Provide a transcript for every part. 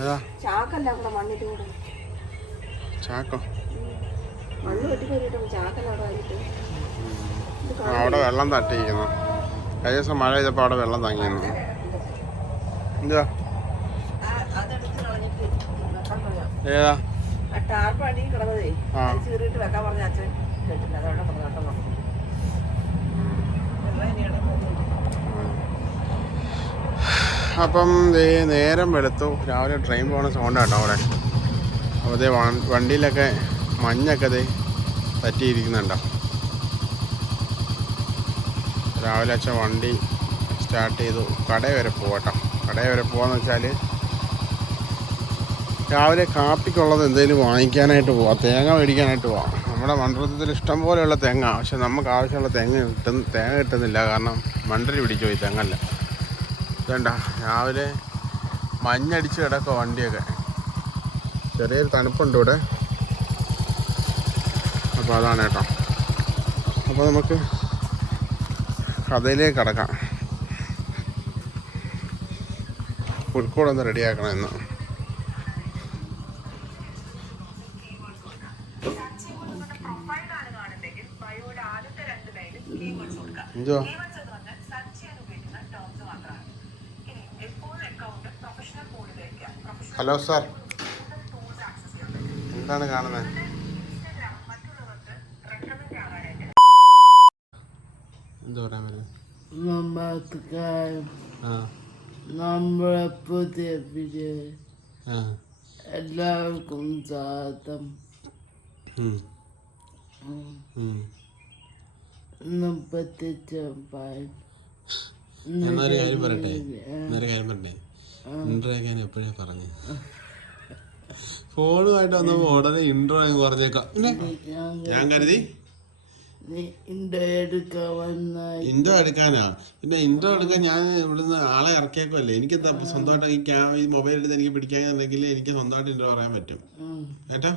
ഏതാ? ചാക്കല്ല അവിടെ മണ്ണിട്ട് കൂടെ ചാക്കോ? മണ്ണ് വെട്ടി ചാക്കല്ല അവിടെ വെള്ളം തട്ടിയിരിക്കുന്നു. കഴിഞ്ഞ ദിവസം മഴ ചെയ്തപ്പോൾ അവിടെ വെള്ളം തങ്ങിയിരുന്നു. എന്താ ഏതാ? ആ ടാർപ്പ് അടി കിടന്നതേ. ആ. അത് ചീറിയിട്ട് വെക്കാൻ പറഞ്ഞ അച്ഛൻ കേട്ടില്ല. അതവിടെ പറഞ്ഞു വെള്ളം ഇനി അവിടെ പോകുന്നു. അപ്പം നേരം വെളുത്തു. രാവിലെ ട്രെയിൻ പോണ സൗണ്ട് കേട്ടോ അവിടെ. അപ്പോൾ ഇതേ വണ്ടിയിലൊക്കെ മഞ്ഞൊക്കെ ദേ പറ്റിയിരിക്കുന്നുണ്ടോ രാവിലെ അച്ഛൻ വണ്ടി സ്റ്റാർട്ട് ചെയ്തു. കടയിൽ വരെ പോകട്ടോ കടയിൽ വരെ പോകാന്ന് വെച്ചാൽ രാവിലെ കാപ്പിക്കുള്ളത് എന്തെങ്കിലും വാങ്ങിക്കാനായിട്ട് പോവാം. തേങ്ങ മേടിക്കാനായിട്ട് പോവാം. നമ്മുടെ മണ്ഡലത്തിൽ ഇഷ്ടം പോലെയുള്ള തേങ്ങ. പക്ഷെ നമുക്ക് ആവശ്യമുള്ള തേങ്ങ കിട്ടുന്ന തേങ്ങ കിട്ടുന്നില്ല. കാരണം മണ്ടരി പിടിച്ചു പോയി തെങ്ങല്ല ഇതണ്ട? രാവിലെ മഞ്ഞടിച്ച് കിടക്കുക വണ്ടിയൊക്കെ. ചെറിയൊരു തണുപ്പുണ്ട് ഇവിടെ. അപ്പോൾ അതാണ് കേട്ടോ. അപ്പോൾ നമുക്ക് കഥയിലേക്ക് കിടക്കാം. പുൽക്കൂടെ ഒന്ന് റെഡിയാക്കണം ഇന്ന്. എന്തുവാ? ഹലോ സാർ എന്താണ് കാണുന്നത് എന്ത് പറയാൻ പറ്റും നമസ്കാരം ആ. നമ്മുടെ പുതിയ വീഡിയോ ആ. എല്ലാവർക്കും സ്വാഗതം. മുപ്പത്തി കാര്യം പറയട്ടെ? കാര്യം പറയട്ടെ? ഇൻട്രോ ഞാൻ എപ്പോഴേ പറഞ്ഞു ഫോണുമായിട്ട് വന്നപ്പോ ഉടനെ ഇൻട്രോ ഞാൻ പറഞ്ഞേക്കാം. ഞാൻ കരുതി. ഇൻട്രോ എടുക്കാനാ? പിന്നെ ഇൻട്രോ എടുക്കാൻ ഞാൻ ഇവിടുന്ന് ആളെ ഇറക്കിയേക്കുമല്ലേ എനിക്ക് എന്താ സ്വന്തമായിട്ട് ഈ ക്യാ ഈ മൊബൈൽ എടുത്ത് എനിക്ക് പിടിക്കാന്നുണ്ടെങ്കിൽ എനിക്ക് സ്വന്തമായിട്ട് ഇൻട്രോ പറയാൻ പറ്റും. ഏട്ടാ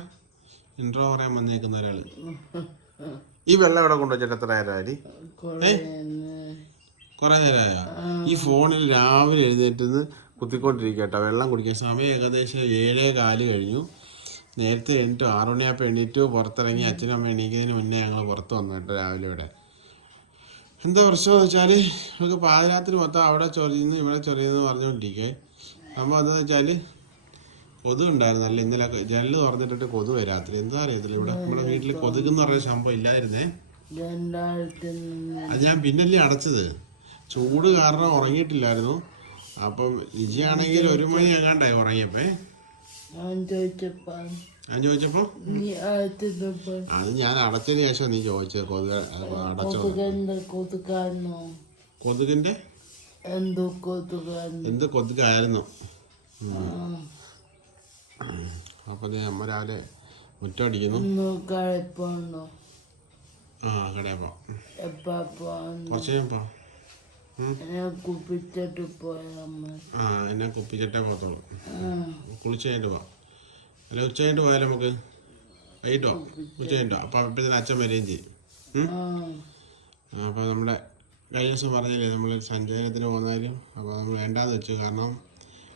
ഇൻട്രോ പറയാൻ വന്നേക്കുന്ന ഒരാൾ. ഈ വെള്ളം എവിടെ കൊണ്ടുവച്ചിട്ട് എത്ര നേരമായി കൊറേ കുറെ നേരമായ ഈ ഫോണിൽ രാവിലെ എഴുന്നേറ്റ് കുത്തിക്കൊണ്ടിരിക്കട്ടോ വെള്ളം കുടിക്കാൻ സമയം ഏകദേശം ഏഴേ കാൽ കഴിഞ്ഞു. നേരത്തെ എണീറ്റു. ആറു എണീറ്റു. പുറത്തിറങ്ങി അച്ഛനും അമ്മ എണീക്കുന്നതിന് മുന്നേ ഞങ്ങൾ പുറത്ത് വന്നു കേട്ടോ രാവിലെ ഇവിടെ. എന്താ പ്രശ്നമെന്ന് വെച്ചാൽ നമുക്ക് പാതിരാത്രി മൊത്തം അവിടെ ചൊറിയുന്നു ഇവിടെ ചൊറിയുന്നു പറഞ്ഞുകൊണ്ടിരിക്കേ നമ്മൾ എന്താണെന്ന് വെച്ചാൽ കൊതുക് ഉണ്ടായിരുന്നു അല്ല ഇന്നലെ. ജനൽ തുറന്നിട്ടിട്ട് കൊതു രാത്രി എന്താ അറിയത്തില്ല ഇവിടെ. നമ്മുടെ വീട്ടിൽ കൊതുക് എന്ന് പറഞ്ഞ സംഭവം ഇല്ലായിരുന്നേ. അത് ഞാൻ പിന്നല്ലേ അടച്ചത്. ചൂട് കാരണം ഉറങ്ങിയിട്ടില്ലായിരുന്നു. അപ്പം ലിജിയാണെങ്കിൽ ഒരു മണി എങ്ങാണ്ടായി ഉറങ്ങിയപ്പേ? ഞാൻ ചോദിച്ചപ്പോ? ഞാൻ ചോദിച്ചപ്പോ അത് ഞാൻ അടച്ചതിന് ശേഷം നീ ചോദിച്ചത് കൊതുക അടച്ചോ കൊതുകന്റെ? എന്തോ കൊതുകാന്നോ. എന്ത് കൊതുകായിരുന്നു? അപ്പൊ നീ അമ്മ രാവിലെ മുറ്റം അടിക്കുന്നു ഇന്ന് കഴിപ്പുണ്ടോ ആ കടയപ്പോ കുറച്ച് കഴിയുമ്പോ കുപ്പിച്ചിട്ട് ആ എന്നെ കുപ്പിച്ചിട്ടേ പോകത്തുള്ളൂ. കുളിച്ച് കഴിഞ്ഞിട്ട് പോവാം. അല്ല ഉച്ച കഴിഞ്ഞിട്ട് പോയാലോ നമുക്ക്? വൈകിട്ടോ? ഉച്ച കഴിഞ്ഞിട്ടോ അപ്പൊ അപ്പം അപ്പോഴത്തേന് അച്ഛൻ വരികയും ചെയ്യും. അപ്പൊ നമ്മുടെ കഴിഞ്ഞ ദിവസം പറഞ്ഞില്ലേ നമ്മൾ സഞ്ചയനത്തിന് പോകുന്നാലും അപ്പൊ നമ്മൾ വേണ്ടാന്ന് വെച്ചു. കാരണം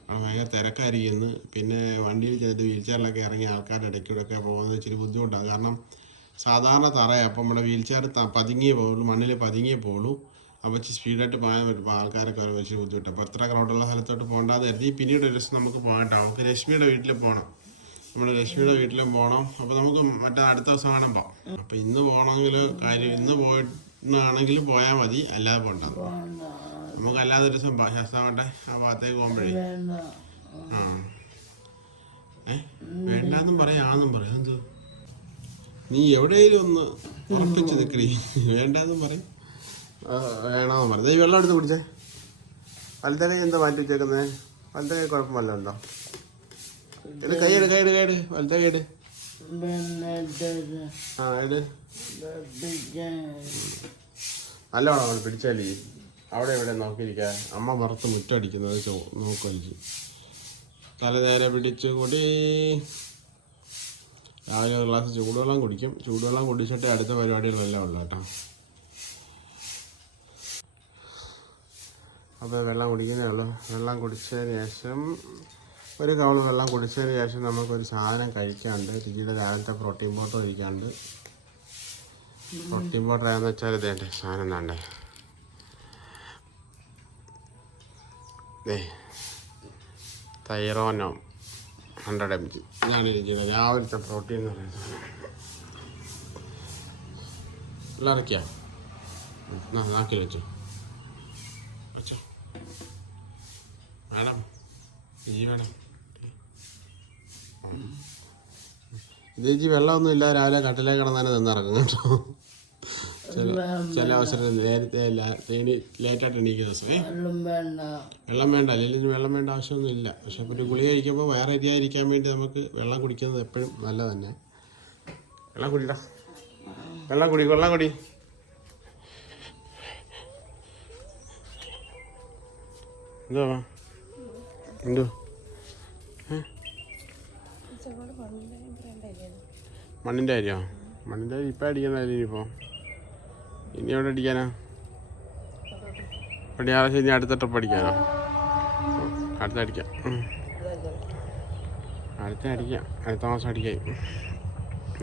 അവിടെ ഭയങ്കര തിരക്കായിരിക്കുന്നു പിന്നെ വണ്ടിയിൽ ചെന്നിട്ട് വീൽ ചെയറിലൊക്കെ ഇറങ്ങി ആൾക്കാരുടെ ഇടയ്ക്കൂടെയൊക്കെ പോകുന്നത് ഇച്ചിരി ബുദ്ധിമുട്ടാണ്. കാരണം സാധാരണ തറയാണ് അപ്പം നമ്മുടെ വീൽ ചെയർ പതുങ്ങിയേ പോകുള്ളൂ മണ്ണിൽ പതുങ്ങിയേ പോകുള്ളൂ അപ്പോൾ സ്പീഡായിട്ട് പോകാൻ പറ്റും. ആൾക്കാരൊക്കെ വരുമ്പോൾ വെച്ചിട്ട് ബുദ്ധിമുട്ട്. അപ്പോൾ അത്ര ക്രൗഡുള്ള സ്ഥലത്തോട്ട് പോകേണ്ടത് കരുതി. പിന്നീട് ഒരു ദിവസം നമുക്ക് പോകട്ടോ നമുക്ക് രശ്മിയുടെ വീട്ടിൽ പോകണം. നമ്മൾ രശ്മിയുടെ വീട്ടിലും പോകണം. അപ്പോൾ നമുക്ക് മറ്റേ അടുത്ത ദിവസം വേണം പോകാം. അപ്പോൾ ഇന്ന് പോകണമെങ്കിൽ കാര്യം ഇന്ന് പോയിട്ടാണെങ്കിൽ പോയാൽ മതി. അല്ലാതെ പോകണ്ട നമുക്ക് അല്ലാതെ ഒരു ദിവസം ശാസ്താവട്ടെ ആ ഭാഗത്തേക്ക് പോകുമ്പോഴേ. ആ. ഏ? വേണ്ടാന്നും പറയാന്നും പറയാം. എന്തോ നീ എവിടെയെങ്കിലും ഒന്ന് ഉറപ്പിച്ച് നിൽക്കണേ വേണ്ടാന്നും പറയും. വേണമെന്ന് പറഞ്ഞു ഈ വെള്ളം എടുത്ത് കുടിച്ചേ. വലത്തെ കൈ എന്താ മാറ്റി വെച്ചേക്കുന്നത് വലത്തെ കൈ കുഴപ്പമല്ല ഉണ്ടോ? എട് കൈ എട് കൈ എട് കൈ വലത്തെ ആ അവൾ പിടിച്ചാലേ അവിടെ ഇവിടെ നോക്കിയിരിക്കുക അമ്മ മറത്ത് മുറ്റടിക്കുന്നത് നോക്കുമായിരിക്കും തല നേരെ പിടിച്ച് കൂടി. രാവിലെ ഒരു ഗ്ലാസ് ചൂടുവെള്ളം കുടിക്കും. ചൂടുവെള്ളം കുടിച്ചിട്ട് അടുത്ത പരിപാടികളെല്ലാം ഉള്ളു കേട്ടോ. അപ്പോൾ വെള്ളം കുടിക്കുന്നേ ഉള്ളൂ. വെള്ളം കുടിച്ചതിന് ശേഷം ഒരു കവൾ വെള്ളം കുടിച്ചതിന് ശേഷം നമുക്കൊരു സാധനം കഴിക്കാണ്ട് രുചിയുടെ രാവിലത്തെ പ്രോട്ടീൻ പൗഡർ കഴിക്കാണ്ട് പ്രോട്ടീൻ പൗഡർ ഏതെന്ന് വെച്ചാൽ ഇതേണ്ട സാധനം ദേ തൈറോനോ ഹൺഡ്രഡ് എം ജി ഇതാണ് രുചിയുടെ രാവിലത്തെ പ്രോട്ടീൻ എന്ന് പറയുന്നത് എല്ലാം ഇറക്കിയാ നാക്കിൽ വെച്ചോ. വേണം. ഈ വേണം. ഇത് ചേച്ചി വെള്ളമൊന്നും ഇല്ല രാവിലെ കട്ടിലേ കിടന്നാലും നിന്നിറങ്ങും കേട്ടോ. ചില ചില അവസരത്തിൽ നേരത്തെ ലേറ്റായിട്ട് എണീക്കുന്ന ദിവസം ഏ? വെള്ളം വേണ്ട. അല്ലെങ്കിൽ വെള്ളം വേണ്ട ആവശ്യമൊന്നും ഇല്ല. പക്ഷെ ഒരു ഗുളി കഴിക്കുമ്പോൾ വേറെ എരിയാതിരിക്കാൻ വേണ്ടി നമുക്ക് വെള്ളം കുടിക്കുന്നത് എപ്പോഴും നല്ല തന്നെ വെള്ളം കുടിടാ. വെള്ളം കുടി വെള്ളം കുടി. എന്തുവാ എന്തോ? മണ്ണിന്റെ കാര്യമോ മണ്ണിന്റെ കാര്യം ഇപ്പം അടിക്കുന്നതായാലും ഇനിയിപ്പോൾ. ഇനി എവിടെ അടിക്കാനാ? ഇവിടെ ആവശ്യം ഇനി അടുത്ത ട്രിപ്പ് അടിക്കാനോ അടുത്ത അടിക്കാം. അടുത്ത അടിക്കാം. അടുത്ത മാസം അടിക്കാം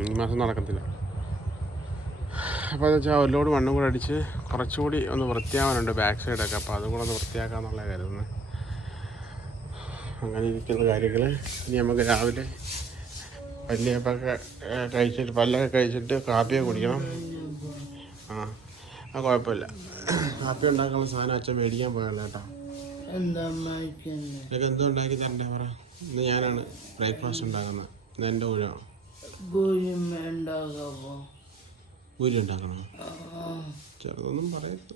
ഈ മാസം നടക്കത്തില്ല. അപ്പോൾ എന്ന് വെച്ചാൽ ഒരു ലോഡ് മണ്ണും കൂടെ അടിച്ച് കുറച്ചുകൂടി ഒന്ന് വൃത്തിയാവാനുണ്ട് ബാക്ക് സൈഡൊക്കെ അപ്പോൾ അതും കൂടെ ഒന്ന് വൃത്തിയാക്കാന്നുള്ള കരുതുന്നത് അങ്ങനെ ഇരിക്കുന്ന കാര്യങ്ങൾ ഇനി നമുക്ക് രാവിലെ പല്ലിയപ്പൊക്കെ കഴിച്ചിട്ട് പല്ലൊക്കെ കഴിച്ചിട്ട് കാപ്പിയൊക്കെ കുടിക്കണം. ആ ആ കുഴപ്പമില്ല. കാപ്പി ഉണ്ടാക്കാനുള്ള സാധനം അച്ഛൻ മേടിക്കാൻ പോയല്ലോ കേട്ടോ. എന്താ എന്തോ ഉണ്ടാക്കി തരണ്ടേ പറ. ഇന്ന് ഞാനാണ് ബ്രേക്ക്ഫാസ്റ്റ് ഉണ്ടാക്കുന്നത്. ഇന്ന് എന്റെ ഉണ്ടാകാമോ പൂരി ഉണ്ടാക്കണോ? ചെറുതൊന്നും പറയരുത്.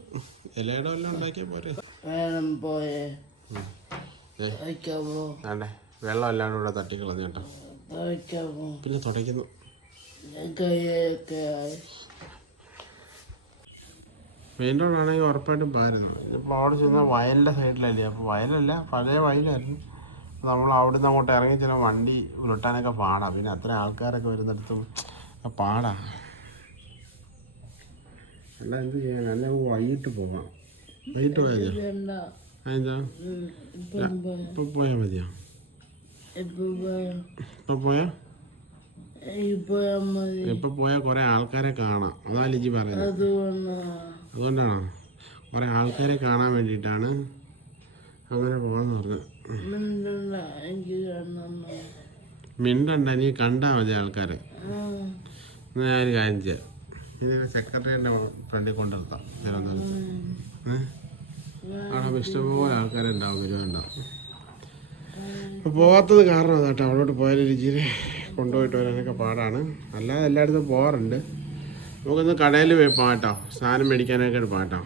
ഇലയുടെ വല്ലതും ഉണ്ടാക്കിയാൽ പോരെ. പോയേ. വേണ്ടേ വെള്ളം അല്ലാണ്ട് ഇവിടെ തട്ടിക്കളഞ്ഞു കേട്ടോ. പിന്നെ തുടയ്ക്കുന്നു. മെയിൻ റോഡാണെങ്കിൽ ഉറപ്പായിട്ടും പാരുന്നു. ഇപ്പോൾ അവിടെ ചെന്ന വയലിന്റെ സൈഡിലല്ലേ? അപ്പോൾ വയലല്ല പഴയ വയലായിരുന്നു. നമ്മൾ അവിടെ നിന്ന് അങ്ങോട്ട് ഇറങ്ങി ചില വണ്ടി ഉരുട്ടാനൊക്കെ പാടാം. പിന്നെ അത്ര ആൾക്കാരൊക്കെ വരുന്നിടത്തും പാടാ. അല്ല എന്ത് ചെയ്യാൻ അല്ല വൈകിട്ട് പോകാം വൈകിട്ട് വേണ്ട. അതെന്താ ഇപ്പം പോയ മതിയോ ഇപ്പൊ പോയ ഇപ്പം പോയാ കുറേ ആൾക്കാരെ കാണാം അതാ ലിജി പറയുന്നത് അതുകൊണ്ട് അതുകൊണ്ടാണോ കുറേ ആൾക്കാരെ കാണാൻ വേണ്ടിട്ടാണ് അങ്ങനെ പോവാന്ന് പറഞ്ഞത്. മിണ്ടണ്ട നീ കണ്ടാ മതി ആൾക്കാരെ. എന്നാ ഞാനൊരു കാര്യം ചെയ്യാം. ഇതിനെ സെക്രട്ടറിയുടെ ഫ്രണ്ടിൽ കൊണ്ടുവരുത്താം. തിരുവനന്തപുരത്ത്. ഏഹ്? അവിടെ ഇഷ്ടംപോലെ ആൾക്കാരുണ്ടാവും വരുന്നുണ്ടാവും അപ്പോൾ പോകാത്തത് കാരണം അതാട്ടോ അവിടോട്ട് പോയാൽ രുചിയിൽ കൊണ്ടുപോയിട്ട് വരാനൊക്കെ പാടാണ്. അല്ലാതെ എല്ലായിടത്തും പോകാറുണ്ട് നമുക്കൊന്ന് കടയിൽ പോയി പാട്ടോ സാധനം മേടിക്കാനൊക്കെ ഒരു പാട്ടോ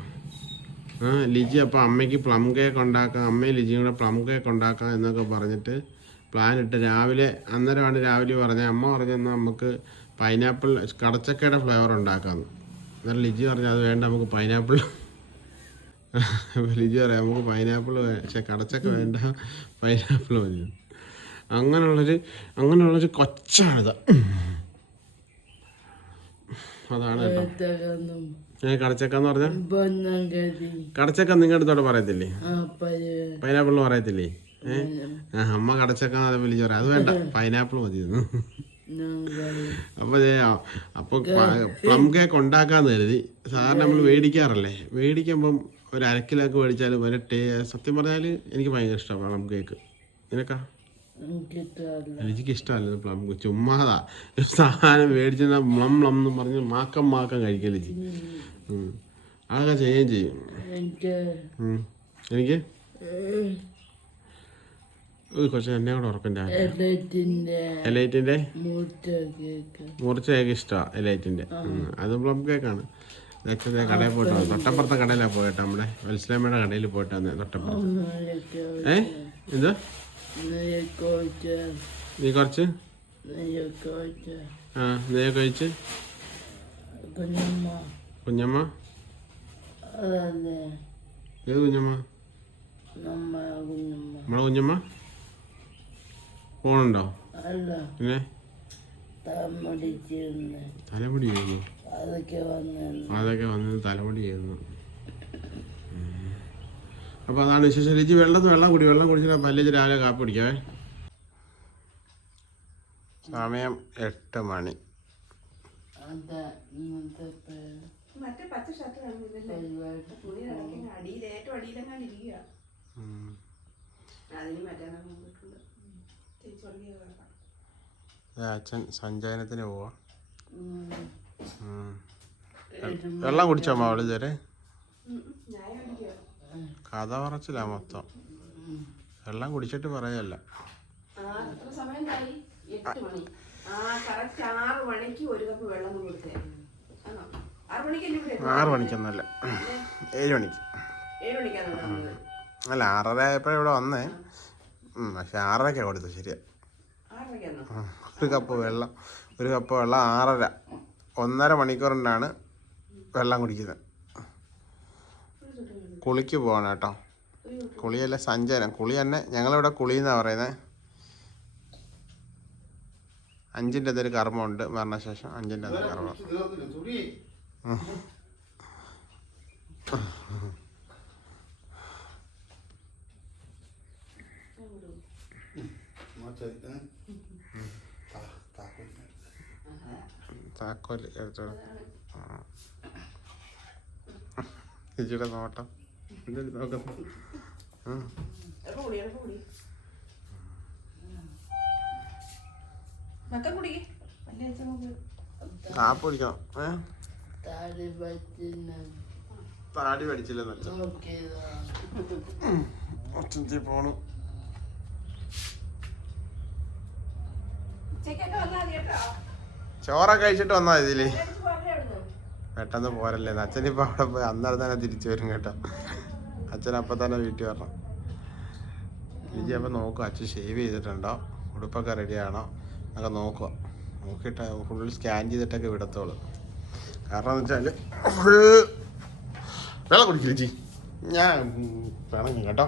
ആ ലിജി അപ്പോൾ അമ്മയ്ക്ക് പ്ലം കേക്ക് ഉണ്ടാക്കാം അമ്മയും ലിജിയും കൂടെ പ്ലം കേക്ക് ഉണ്ടാക്കാം എന്നൊക്കെ പറഞ്ഞിട്ട് പ്ലാൻ ഇട്ട് രാവിലെ അന്നേരമാണ് രാവിലെ പറഞ്ഞത്. അമ്മ പറഞ്ഞെന്നാൽ നമുക്ക് പൈനാപ്പിൾ കടച്ചക്കയുടെ ഫ്ലേവർ ഉണ്ടാക്കാമെന്ന് അന്നേരം ലിജി പറഞ്ഞു അത് വേണ്ട നമുക്ക് പൈനാപ്പിൾ അപ്പോൾ ലിജി പറയാം നമുക്ക് പൈനാപ്പിൾ പക്ഷേ കടച്ചക്ക വേണ്ട. പൈനാപ്പിൾ മതി. അങ്ങനെയുള്ളൊരു അങ്ങനെയുള്ളൊരു കൊച്ചാണിത്. അതാണ് കേട്ടോ. കടച്ചക്ക എന്ന് പറഞ്ഞാൽ കടച്ചക്ക നിങ്ങളുടെ അടുത്തോടെ പറയത്തില്ലേ? പൈനാപ്പിൾ പറയത്തില്ലേ ഏഹ് അമ്മ കടച്ചക്ക എന്ന് വിളിച്ചു പറയാം അത് വേണ്ട. പൈനാപ്പിൾ മതി അപ്പൊ അപ്പൊ പ്ലം കേക്ക് ഉണ്ടാക്കാന്ന് കരുതി. സാധാരണ നമ്മൾ മേടിക്കാറല്ലേ? മേടിക്കുമ്പം ഒരു അര കിലോക്ക് മേടിച്ചാൽ ഒരു ടേ സത്യം പറഞ്ഞാൽ എനിക്ക് ഭയങ്കര ഇഷ്ടമാണ് പ്ലം കേക്ക്. നിനക്കാ? എനിക്ക് ഇഷ്ടമല്ല പ്ലം കേക്ക്. ചുമ്മാതാ. സാധനം മേടിച്ചാൽ മ്ലം മ്ലം എന്ന് പറഞ്ഞ് മാക്കം മാക്കം കഴിക്കൽ ചെയ്യും. അതൊക്കെ ചെയ്യുകയും ചെയ്യും. എനിക്ക് കൊച്ചു എന്നെ കൂടെ ഉറക്കം രാവിലെ എലറ്റിന്റെ എലൈറ്റിന്റെ? കേക്ക്. മുറിച്ച കേക്ക് ഇഷ്ടമാണ് എലൈറ്റിന്റെ. അത് പ്ലം കേക്കാണ്. ദേ കടയിൽ പോയിട്ട് വന്നു. തൊട്ടപ്പുറത്തെ കടയിലാണ് പോയിട്ട് നമ്മുടെ വത്സലമ്മയുടെ കടയിൽ പോയിട്ട് വന്നേ തൊട്ടപ്പുറത്ത്. ഏ? എന്ത്? നീ കുറച്ച്? ആ നെയ്യ കഴിച്ച് കുഞ്ഞമ്മ? ഏത് കുഞ്ഞമ്മ? നമ്മ കുഞ്ഞമ്മ. നമ്മളെ കുഞ്ഞമ്മ? ഫോണുണ്ടോ? പിന്നെ? തലമുടി ചെയ്യുന്നു അതൊക്കെ വന്നു തലമുടി ചെയ്യുന്നു അപ്പോൾ അതാണ് വിശേഷം. ലിജി വെള്ളം വെള്ളം കുടി. വെള്ളം കുടിച്ചിട്ട് പല്ലിച്ച് രാവിലെ കാപ്പി കുടിക്കാവേ. സമയം എട്ട് മണി. മറ്റേ പച്ച ഷർട്ട് കാണുന്നില്ലല്ലേ പരിപാടി. തുണി കിടക്കുന്ന അടിയിൽ ഏറ്റവും അടിയിലെങ്ങാണ്ട് ഇരിക്കുക ഉം. അതിന് മറ്റേ ചേച്ചി അച്ഛൻ സഞ്ചയനത്തിന് പോവാ. വെള്ളം കുടിച്ചോ അവൾ ഇതുവരെ? ഞാൻ കഥ പറച്ചില്ല മൊത്തം. വെള്ളം കുടിച്ചിട്ട് പറയല്ല. ആറ് കൊടുത്തേ. മണിക്കൊന്നല്ല. ഏഴ് മണിക്ക്. അല്ല ആറര ആയപ്പോഴേ ഇവിടെ വന്നേ. പക്ഷെ ആറരക്കാണ് കൊടുത്തത് ശരിയാ. ഒരു കപ്പ് വെള്ളം ഒരു കപ്പ് വെള്ളം ആറര ഒന്നര മണിക്കൂറിന്റെയാണ് വെള്ളം കുടിക്കുന്നത് കുളിക്ക് പോകണം കേട്ടോ കുളിയല്ല സഞ്ചാരം കുളി തന്നെ ഞങ്ങളിവിടെ കുളി എന്നാണ് പറയുന്നത് അഞ്ചിന്റെ അതൊരു കർമ്മമുണ്ട് മരണശേഷം അഞ്ചിന്റെ അതൊരു കർമ്മം താക്കോൽ എടുത്തോ ചേച്ചിയുടെ നോട്ടം എന്തെങ്കിലും നോക്കുന്നു ഉം. എപ്പോ കുടി എപ്പോ കുടി മക്കൾ എടുത്തോ ചേച്ചിയുടെ നോട്ടം. നോക്ക് കാപ്പ് കുടിക്കണം ഏ? താടി പഠിച്ചില്ലെന്ന് അച്ഛൻ പോണു. ഉച്ചയ്ക്കൊക്കെ വന്നാൽ മതി കേട്ടോ ചോറൊക്കെ കഴിച്ചിട്ട് വന്നാ ഇതിൽ? പെട്ടെന്ന് പോരല്ലേ? അച്ഛനിപ്പോ അവിടെ പോയി അന്നേരം തന്നെ തിരിച്ചു വരും കേട്ടോ. അച്ഛൻ അപ്പം തന്നെ വീട്ടിൽ വരണം. ലിജി അപ്പം നോക്കുക അച്ഛൻ ഷേവ് ചെയ്തിട്ടുണ്ടോ? ഉടുപ്പൊക്കെ റെഡിയാണോ എന്നൊക്കെ നോക്കുക നോക്കിയിട്ട് ഫുൾ സ്കാൻ ചെയ്തിട്ടൊക്കെ വിടത്തോളൂ. കാരണം എന്ന് വെച്ചാൽ ഫുൾ വെള്ളം കുടിക്കില്ല ജി ഞാൻ വേണമെങ്കിൽ കേട്ടോ.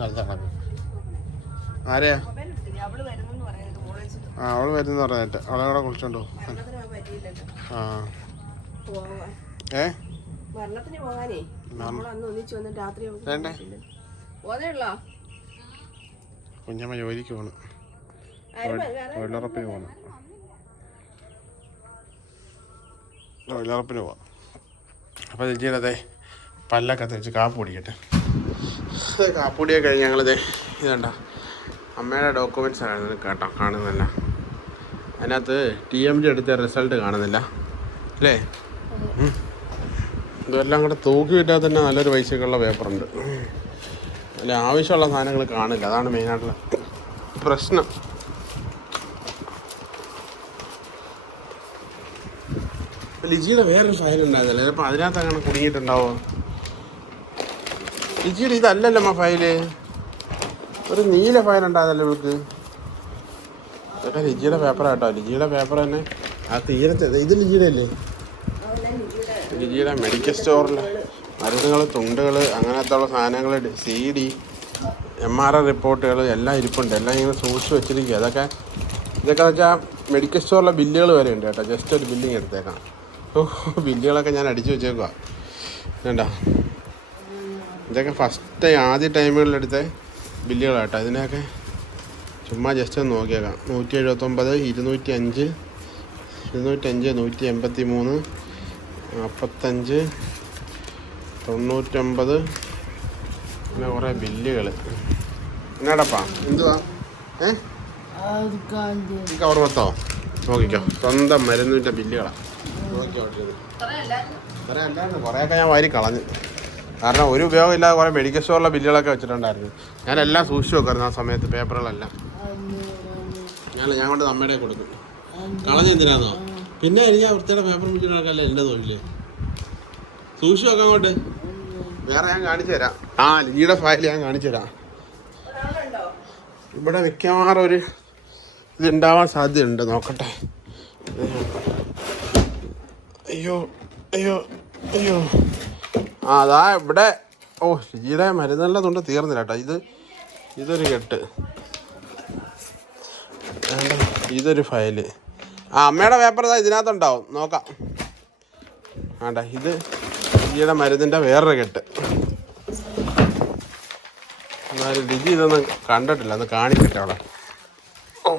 നല്ല ആരെയാ മൊബൈൽ എടുത്തില്ലേ? അവൾ വരുന്നെന്ന് പറയുന്നത് കോളേജിൽ ആ അവൾ വരുന്ന പറഞ്ഞിട്ട്. അവളെ കൂടെ കുളിച്ചോണ്ടോ ആ. ഏ? മരണത്തിന് പോകാനേ. നമ്മൾ അന്ന് ഒന്നിച്ച് വന്ന് രാത്രി നമുക്ക് വേണ്ടേ? പോതേ ഉള്ളോ? കുഞ്ഞമ്മ ജോലിക്ക് പോകണം തൊഴിലുറപ്പിന് പോകണം തൊഴിലുറപ്പിന് പോവാം. അപ്പോൾ ചേച്ചിയുടെ അതെ പല്ലൊക്കെ തേച്ച് കാപ്പ് കുടിക്കട്ടെ. കാപ്പ് കുടിയൊക്കെ കഴിഞ്ഞ് ഞങ്ങളിത് ഇതണ്ട. അമ്മയുടെ ഡോക്യുമെന്റ്സ് ആണ് കേട്ടോ കാണുന്നില്ല അതിനകത്ത് ടി എം ജി എടുത്ത റിസൾട്ട് കാണുന്നില്ല. അല്ലേ? ഇതെല്ലാം കൂടെ തൂക്കി വിറ്റാൽ തന്നെ നല്ലൊരു പൈസക്കുള്ള പേപ്പറുണ്ട് അല്ല ആവശ്യമുള്ള സാധനങ്ങൾ കാണില്ല. അതാണ് മെയിനായിട്ടുള്ള പ്രശ്നം. ലിജിയുടെ വേറൊരു ഫയൽ ഉണ്ടായിരുന്നില്ല. ചിലപ്പോൾ അതിനകത്ത് അങ്ങനെ കുടുങ്ങിയിട്ടുണ്ടാവോ? ലിജിയുടെ ഇതല്ലല്ലോ ഫയൽ ഒരു നീല ഫയൽ ഉണ്ടായിരുന്നല്ലോ ഇവൾക്ക്. ഇതൊക്കെ ലിജിയുടെ പേപ്പർ കേട്ടോ ലിജിയുടെ പേപ്പർ തന്നെ. ആ തീരത്തെ ഇത് ലിജിയുടെ അല്ലേ? ലിജിയുടെ മെഡിക്കൽ സ്റ്റോറിൽ മരുന്നുകൾ തുണ്ടുകൾ അങ്ങനത്തെ ഉള്ള സാധനങ്ങൾ C D M R I റിപ്പോർട്ടുകൾ എല്ലാം ഇരിപ്പുണ്ട്. എല്ലാം ഇങ്ങനെ സൂക്ഷിച്ച് വെച്ചിരിക്കുക അതൊക്കെ ഇതൊക്കെ വെച്ചാൽ മെഡിക്കൽ സ്റ്റോറിലെ ബില്ലുകൾ വരെ ഉണ്ട് കേട്ടോ. ജസ്റ്റ് ഒരു ബില്ലിങ് എടുത്തേക്കാം. ബില്ലുകളൊക്കെ ഞാൻ അടിച്ചു വെച്ചേക്കുക വേണ്ട ഇതൊക്കെ ഫസ്റ്റ് ആദ്യ ടൈമുകളിലെടുത്ത ബില്ലുകളാട്ടോ ഇതിനൊക്കെ ചുമ്മാ ജസ്റ്റ് ഒന്ന് നോക്കിയേക്കാം. നൂറ്റി എഴുപത്തൊമ്പത് ഇരുന്നൂറ്റി അഞ്ച് ഇരുന്നൂറ്റഞ്ച് നൂറ്റി എൺപത്തി മൂന്ന് നാൽപ്പത്തഞ്ച് തൊണ്ണൂറ്റൊമ്പത് പിന്നെ കുറേ ബില്ലുകൾ എന്നാടപ്പാ? എന്തുവാ? ഏ? കവർ നോക്കിക്കോ. സ്വന്തം മരുന്നിന്റെ ബില്ലുകളാണ് നോക്കിക്കോ കുറേ അല്ലായിരുന്നു. കുറേയൊക്കെ ഞാൻ വാരി കളഞ്ഞു. കാരണം ഒരു ഉപയോഗമില്ലാതെ കുറേ മെഡിക്കൽ സ്റ്റോറിലെ ബില്ലുകളൊക്കെ വെച്ചിട്ടുണ്ടായിരുന്നു. ഞാനെല്ലാം എല്ലാം സൂക്ഷിച്ചു വെക്കായിരുന്നു ആ സമയത്ത് പേപ്പറുകളെല്ലാം. ഞാൻ ഞാൻ കൊണ്ട് അമ്മയുടെ കൊടുക്കും. കളഞ്ഞ എന്തിനാന്നോ? പിന്നെ എനിക്ക് വൃത്തിയുടെ പേപ്പർ പിടിച്ചിട്ട് നടക്കല്ല എന്റെ തൊഴിൽ. സൂക്ഷിച്ചു വെക്കാം അങ്ങോട്ട്. വേറെ ഞാൻ കാണിച്ചു തരാം. ആ ലിജിയുടെ ഫയൽ ഞാൻ കാണിച്ചു തരാം. ഇവിടെ മിക്കവാറും ഒരു ഇതുണ്ടാവാൻ സാധ്യതയുണ്ട്. നോക്കട്ടെ. അയ്യോ അയ്യോ അയ്യോ. ആ അതാ ഇവിടെ. ഓ ലിജിയുടെ മരുന്നെല്ലാം തൊണ്ട് തീർന്നില്ല കേട്ടോ. ഇത് ഇതൊരു കെട്ട്. ഇതൊരു ഫയൽ ആ അമ്മയുടെ പേപ്പർ ഇതാ ഇതിനകത്തുണ്ടാവും. നോക്കാം. വേണ്ട ഇത് ഈയുടെ മരുന്നിന്റെ വേറൊരു കെട്ട്. എന്നാലും ലിജി ഇതൊന്നും കണ്ടിട്ടില്ല. ഒന്ന് കാണിക്കട്ടെ അവിടെ ഓ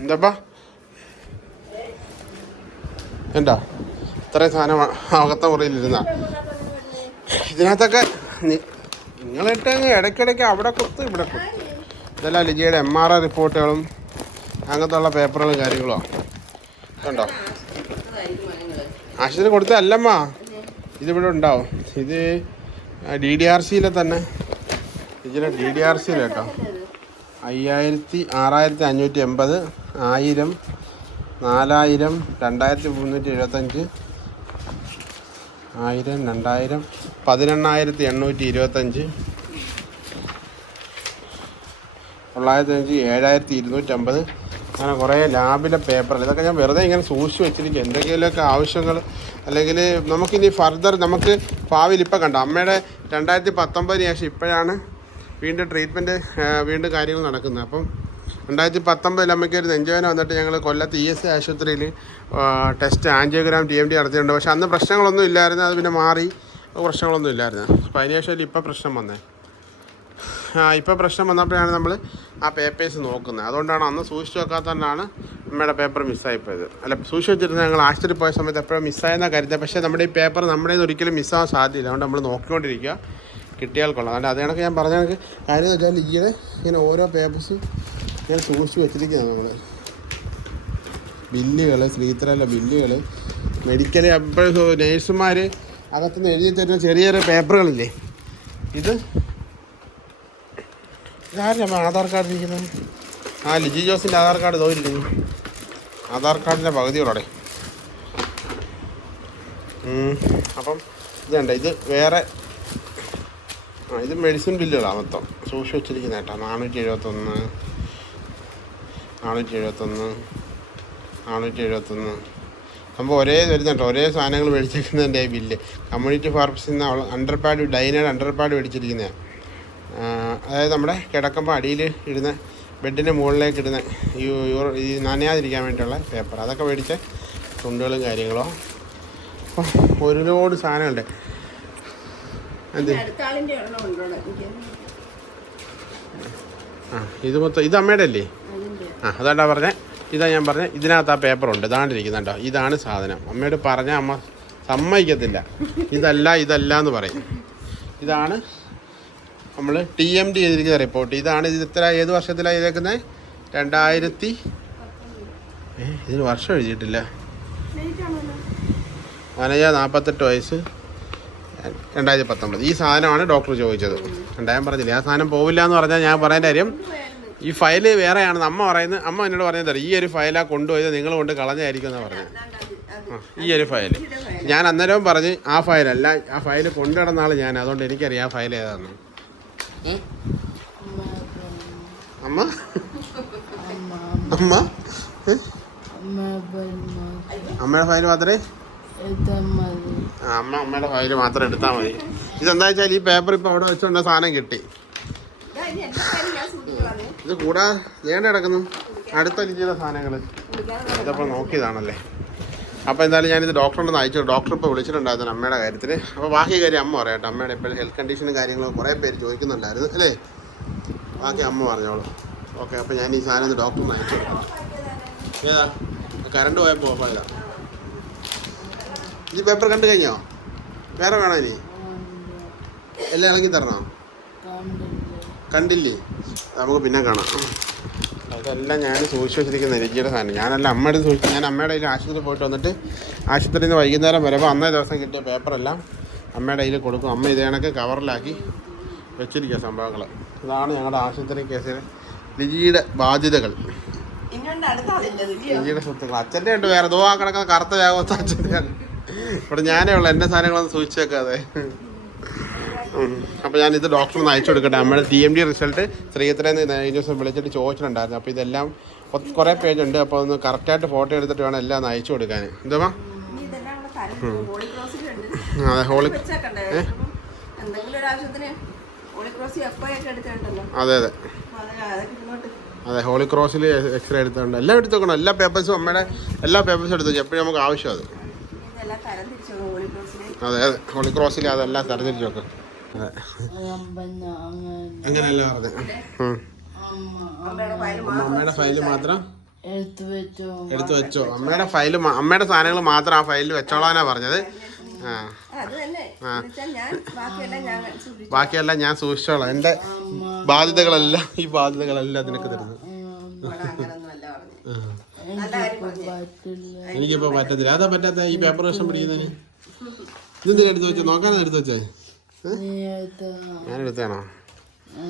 എന്താപ്പാ? എന്താ? ഇത്രയും സാധനം അകത്ത മുറിയിലിരുന്ന. ഇതിനകത്തൊക്കെ നിങ്ങളിട്ട് ഇടയ്ക്കിടയ്ക്ക് അവിടെ കൊടുത്ത് ഇവിടെ കൊടുത്ത്. ഇതെല്ലാം ലിജിയുടെ എം ആർ ഐ റിപ്പോർട്ടുകളും അങ്ങനത്തെ ഉള്ള പേപ്പറുകളും കാര്യങ്ങളോ? കണ്ടോ ആശുപത്രി കൊടുത്തല്ലമ്മ ഇതിവിടെ ഉണ്ടാവും. ഇത് ഡി ഡി ആർ സിയിലെ തന്നെ. ഇതിലെ ഡി ഡി ആർ സിയിലെ കേട്ടോ. അയ്യായിരത്തി ആറായിരത്തി അഞ്ഞൂറ്റി എൺപത് ആയിരം നാലായിരം രണ്ടായിരത്തി മുന്നൂറ്റി എഴുപത്തഞ്ച് ആയിരം രണ്ടായിരം പതിനെണ്ണായിരത്തി എണ്ണൂറ്റി ഇരുപത്തഞ്ച് തൊള്ളായിരത്തി അഞ്ച് ഏഴായിരത്തി ഇരുന്നൂറ്റമ്പത് അങ്ങനെ കുറേ ലാബിലെ പേപ്പർ ഇതൊക്കെ ഞാൻ വെറുതെ ഇങ്ങനെ സൂക്ഷിച്ച് വെച്ചിരിക്കും എന്തെങ്കിലുമൊക്കെ ആവശ്യങ്ങൾ അല്ലെങ്കിൽ നമുക്കിനി ഫർദർ നമുക്ക് ഭാവിയിൽ ഇപ്പം കണ്ടോ അമ്മയുടെ രണ്ടായിരത്തി പത്തൊമ്പതിന് ശേഷം ഇപ്പോഴാണ് വീണ്ടും ട്രീറ്റ്മെന്റ് വീണ്ടും കാര്യങ്ങൾ നടക്കുന്നത്. അപ്പം രണ്ടായിരത്തി പത്തൊമ്പതിൽ അമ്മയ്ക്ക് ഒരു നെഞ്ചുവേദന വന്നിട്ട് ഞങ്ങൾ കൊല്ലത്ത് ഇ എസ് സി ആശുപത്രിയിൽ test angiogram T M D നടത്തിയിട്ടുണ്ട്. പക്ഷേ അന്ന് പ്രശ്നങ്ങളൊന്നും ഇല്ലായിരുന്നു അത് പിന്നെ മാറി പ്രശ്നങ്ങളൊന്നും ഇല്ലായിരുന്നു. അപ്പോൾ അതിനുശേഷം ഇപ്പം പ്രശ്നം വന്നേ. ഇപ്പം പ്രശ്നം വന്നപ്പോഴാണ് നമ്മൾ ആ പേപ്പേഴ്സ് നോക്കുന്നത്. അതുകൊണ്ടാണ് അന്ന് സൂക്ഷിച്ച് വെക്കാത്തതുകൊണ്ടാണ് അമ്മയുടെ പേപ്പർ മിസ്സായിപ്പോയത് അല്ല സൂക്ഷിച്ച് വെച്ചിരുന്ന ഞങ്ങൾ ആശുപത്രി പോയ സമയത്ത് എപ്പോഴും മിസ്സായെന്നാണ് കരുതുന്നത് പക്ഷേ നമ്മുടെ ഈ പേപ്പർ നമ്മുടെ ഒരിക്കലും മിസ്സാവാൻ സാധ്യതയില്ല. അതുകൊണ്ട് നമ്മൾ നോക്കിക്കൊണ്ടിരിക്കുക. കിട്ടിയാൽ കൊള്ളാം. അതുകൊണ്ട് അത് ഞാൻ പറഞ്ഞ കണക്ക് കാര്യം വെച്ചാൽ ഈയിടെ ഇങ്ങനെ ഓരോ പേപ്പേഴ്സ് ഞാൻ സൂക്ഷിച്ച് വെച്ചിരിക്കുകയാണ് നമ്മൾ ബില്ലുകൾ ശ്രീധരല്ല ബില്ലുകൾ മെഡിക്കൽ എപ്പോഴും നേഴ്സുമാർ അകത്തുനിന്ന് എഴുതി തരുന്ന ചെറിയ ചെറിയ പേപ്പറുകളില്ലേ ഇത് ഇതാരുടെ ആധാർ കാർഡ് ഇരിക്കുന്നത് ആ ലിജി ജോസിന്റെ ആധാർ കാർഡ് തോന്നിരിക്കുന്നു ആധാർ കാർഡിന്റെ പകുതിയോടെ അപ്പം ഇതുണ്ട് ഇത് വേറെ ആ ഇത് മെഡിസിൻ ബില്ലുകളാണ് മൊത്തം. സൂക്ഷിച്ച് വെച്ചിരിക്കുന്ന കേട്ടോ. നാനൂറ്റി എഴുപത്തൊന്ന് നാനൂറ്റി എഴുപത്തൊന്ന് നാനൂറ്റി എഴുപത്തൊന്ന് സംഭവം ഒരേ വരുന്ന കേട്ടോ. ഒരേ സാധനങ്ങൾ മേടിച്ചിരിക്കുന്നതിന്റെ ബില്ല് കമ്മ്യൂണിറ്റി അണ്ടർ അണ്ടർപാഡ് ഡൈനയുടെ അണ്ടർ പാഡ് മേടിച്ചിരിക്കുന്നതാണ് അതായത് നമ്മുടെ കിടക്കുമ്പോൾ അടിയിൽ ഇടുന്ന ബെഡിന്റെ മുകളിലേക്ക് ഇടുന്ന ഈ നനയാതിരിക്കാൻ വേണ്ടിയുള്ള പേപ്പർ അതൊക്കെ മേടിച്ച തുണ്ടുകളും കാര്യങ്ങളോ. അപ്പോൾ ഒരുപാട് സാധനമുണ്ട് എന്ത്? ആ ഇത് മൊത്തം ഇത് അമ്മയുടെ അല്ലേ? ആ അതാണ്ടാ പറഞ്ഞേ. ഇതാ ഞാൻ പറഞ്ഞത് ഇതിനകത്ത് ആ പേപ്പർ ഉണ്ട്. ഇതാണ്ടിരിക്കുന്നുണ്ടോ ഇതാണ് സാധനം. അമ്മയോട് പറഞ്ഞാൽ അമ്മ സമ്മതിക്കത്തില്ല. ഇതല്ല ഇതല്ല എന്ന് പറയും. ഇതാണ് നമ്മൾ ടി എം ഡി ചെയ്തിരിക്കുന്ന റിപ്പോർട്ട് ഇതാണ് ഇത് ഇത്ര ഏത് വർഷത്തിലാണ് ചെയ്തേക്കുന്നത് രണ്ടായിരത്തി ഇതിന് വർഷം എഴുതിയിട്ടില്ല. വനജ നാൽപ്പത്തെട്ട് വയസ്സ്. രണ്ടായിരത്തി പത്തൊമ്പത്. ഈ സാധനമാണ് ഡോക്ടർ ചോദിച്ചത്. രണ്ടായിരം പറഞ്ഞില്ല? ആ സാധനം പോവില്ല എന്ന് പറഞ്ഞാൽ ഞാൻ പറയുന്ന കാര്യം ഈ ഫയൽ വേറെയാണ്. അമ്മ പറയുന്നത് അമ്മ എന്നോട് പറഞ്ഞത് ഈ ഒരു ഫയലാ കൊണ്ടുപോയത് നിങ്ങൾ കൊണ്ട് കളഞ്ഞായിരിക്കും എന്നാണ് പറഞ്ഞത് ഈ ഒരു ഫയൽ ഞാൻ അന്നേരവും പറഞ്ഞ് ആ ഫയലല്ല ആ ഫയൽ കൊണ്ടുനടന്ന ആൾ ഞാൻ. അതുകൊണ്ട് എനിക്കറിയാം ആ ഫയൽ ഏതാണെന്ന്? അമ്മ? അമ്മ? അമ്മയുടെ ഫയൽ മാത്രമേ ആ, അമ്മ അമ്മയുടെ ഫയൽ മാത്രം എടുത്താൽ മതി. ഇതെന്താ വെച്ചാൽ ഈ പേപ്പർ ഇപ്പൊ അവിടെ വെച്ചുകൊണ്ട് സാധനം കിട്ടി. ഇതാ കൂടാ ചെയ്യേണ്ട കിടക്കുന്നു? അടുത്ത രീതിയിലുള്ള സാധനങ്ങൾ ഇതപ്പോ ഇതപ്പോൾ നോക്കിയതാണല്ലേ. അപ്പോൾ എന്തായാലും ഞാനിത് ഡോക്ടറിനൊന്ന് അയച്ചു. ഡോക്ടർ ഇപ്പോൾ വിളിച്ചിട്ടുണ്ടായിരുന്നു അമ്മയുടെ കാര്യത്തിൽ അപ്പോൾ ബാക്കി കാര്യം അമ്മ പറയട്ടെ. അമ്മയുടെ ഇപ്പോൾ ഹെൽത്ത് കണ്ടീഷനും കാര്യങ്ങളും കുറേ പേര് ചോദിക്കുന്നുണ്ടായിരുന്നു അല്ലേ? ബാക്കി അമ്മ പറഞ്ഞോളൂ. ഓക്കെ അപ്പോൾ ഞാൻ ഈ സാധനം ഒന്ന് അയച്ചു ഏതാ? കറണ്ട് പോയപ്പോൾ പോയതാ ഈ പേപ്പർ കണ്ടു കഴിഞ്ഞോ? വേറെ വേണോ ഇനി? എല്ലാം ഇളക്കി തരണോ? കണ്ടില്ലേ? നമുക്ക് പിന്നെ കാണാം. അതെല്ലാം ഞാൻ സൂക്ഷിച്ച് വെച്ചിരിക്കുന്ന രുചിയുടെ സാധനം. ഞാനല്ല അമ്മയുടെ സൂക്ഷിച്ച് ഞാൻ അമ്മയുടെ കയ്യിൽ ആശുപത്രി പോയിട്ട് വന്നിട്ട് ആശുപത്രിയിൽ നിന്ന് വൈകുന്നേരം വരുമ്പോൾ അന്നേ ദിവസം കിട്ടിയ പേപ്പറെല്ലാം അമ്മയുടെ കയ്യിൽ കൊടുക്കും. അമ്മ ഇത് കണക്ക് കവറിലാക്കി വെച്ചിരിക്കുക സംഭവങ്ങൾ. ഇതാണ് ഞങ്ങളുടെ ആശുപത്രി കേസിൽ ലിജിയുടെ ബാധ്യതകൾ. ലിജിയുടെ സ്വത്തുക്കൾ അച്ഛന്റെ ഉണ്ട് വേറെ. ദോ ആ കിടക്കുന്ന കറുത്ത അച്ഛന്റെയാണ് ഇവിടെ ഞാനേ ഉള്ളൂ. എന്റെ സാധനങ്ങളൊന്നും സൂക്ഷിച്ച് വെക്കാതെ. അപ്പോൾ ഞാൻ ഇത് ഡോക്ടറിന് അയച്ചു കൊടുക്കട്ടെ. നമ്മുടെ ഡി എം ഡി റിസൾട്ട് ശ്രീയത്രേന്ന് കഴിഞ്ഞ ദിവസം വിളിച്ചിട്ട് ചോദിച്ചിട്ടുണ്ടായിരുന്നു. അപ്പോൾ ഇതെല്ലാം കുറേ പേജ് ഉണ്ട്. അപ്പോൾ ഒന്ന് കറക്റ്റായിട്ട് ഫോട്ടോ എടുത്തിട്ട് വേണം എല്ലാം ഒന്ന് അയച്ചു കൊടുക്കാൻ എന്തുവാ അതെ ഹോളി അതെ അതെ. അത് ഹോളി ക്രോസിൽ എക്സ്റേ എടുത്തിട്ടുണ്ട്. എല്ലാം എടുത്ത് വെക്കണം. എല്ലാ പേപ്പേഴ്സും അമ്മയുടെ എല്ലാ പേപ്പേഴ്സും എടുത്തു എപ്പോഴും നമുക്ക് ആവശ്യം അത്. അതെ അതെ. ഹോളി ക്രോസിൽ അതെല്ലാം തരംതിരിച്ച് അങ്ങനെ അങ്ങനെയല്ല പറഞ്ഞത്? അമ്മയുടെ ഫയൽ മാത്രം? എടുത്തു വെച്ചോ. അമ്മയുടെ ഫയൽ അമ്മയുടെ സാധനങ്ങൾ മാത്രം ആ ഫയലിൽ വെച്ചോളാനാ പറഞ്ഞത്? ആ. ബാക്കിയെല്ലാം ഞാൻ സൂക്ഷിച്ചോളാം. എന്റെ ബാധ്യതകളെല്ലാം ഈ ബാധ്യതകളെല്ലാം നിനക്ക് തരുന്നു. എനിക്കിപ്പോ പറ്റത്തില്ല. അതാ പറ്റാത്ത ഈ പേപ്പർ വേഷം പിടിക്കുന്നതിന്. ഇതെന്തിനാ എടുത്തു വെച്ചോ? നോക്കാനാ എടുത്തു വെച്ചേ? ആ,